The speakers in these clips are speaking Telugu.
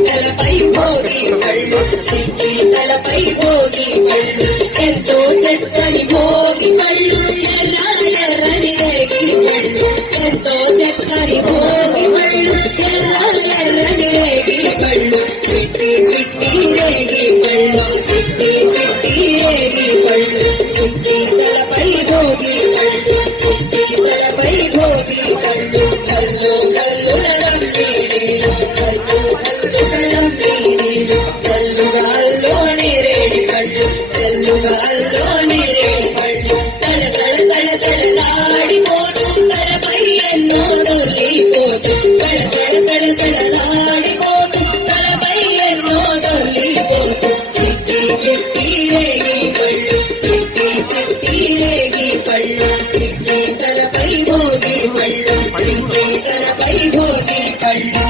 తలపై భోగి పళ్ళు చిట్టి తలపై భోగి పళ్ళు ఎంతో చెత్తని భోగి పళ్ళు ఎర్ర ఎర్రని రేగి పళ్ళు ఎంతో చెత్తని భోగి పళ్ళు ఎర్ర ఎర్రని రేగి పళ్ళు చిట్టి చిట్టి రేగి పళ్ళు చిట్టి చిట్టి రేగి పళ్ళు చిట్టి తలపై భోగి పళ్ళు చిట్టి తలపై భోగి పళ్ళు కల్లు కల్లు చల్లుగాల్లో నేరేడి పళ్ళు చల్లుగాల్లో నేరేడి పళ్ళు తడ తడ తడ తడలాడిపోతూ తలపై ఎన్నో దొర్లిపోతూ తడ తడ తడ తడలాడిపోతూ తలపై ఎన్నో దొర్లిపోతూ చిట్టి చిట్టి రేగి పళ్ళు చిట్టి చిట్టి రేగి పళ్ళు చిట్టి తలపై భోగి పళ్ళు చిట్టి తలపై భోగి పళ్ళు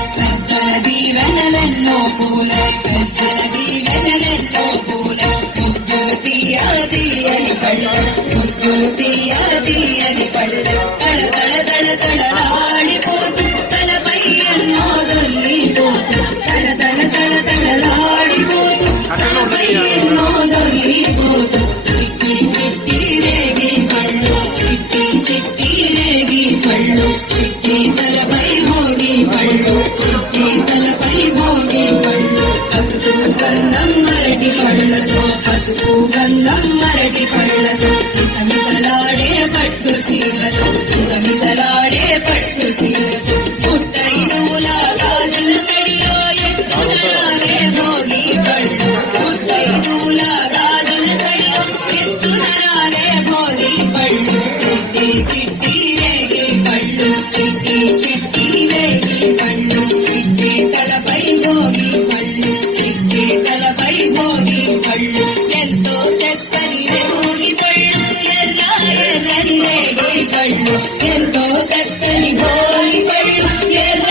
దీవెనలెన్నో పూల పెద్దల దీవెనలెన్నో పూల ముద్దు తీయని పళ్ళు ముద్దు తీయని పళ్ళు తడ తడ తడ తడలాడిపోతూ తలపై ఎన్నో దొర్లిపోతూ తడ తడ తడ తడలాడిపోతూ తలపై ఎన్నో దొర్లిపోతూ చిట్టి చిట్టి రేగి పళ్ళు చిట్టి చిట్టి రేగి పళ్ళు చిట్టి తలపై భోగి పళ్ళు చిట్టి తలపై భోగి పళ్ళు పసుపు గంధం మరటి పళ్ళతో పసుపు గంధం మరటి పళ్ళతో మిసమిసలాడే పట్టు చీరతో మిసమిసలాడే పట్టు చీరతో ముత్తైదులా గాజుల సడిలో ఎత్తునరాలే భోగి పళ్ళు ముత్తైదులా గాజుల సడిలో ఎత్తునరాలే భోగి పళ్ళు చిట్టి చిట్టి రేగి పళ్ళు చిట్టి చిట్టి రేగి పళ్ళు చిట్టి తలపై భోగి పళ్ళు చిట్టి తలపై భోగి పళ్ళు ఎంతో చెత్తని రేగి పళ్ళు ఎర్ర ఎర్రని రేగి పళ్ళు ఎంతో చెత్తని భోగి పళ్ళు ఎర్ర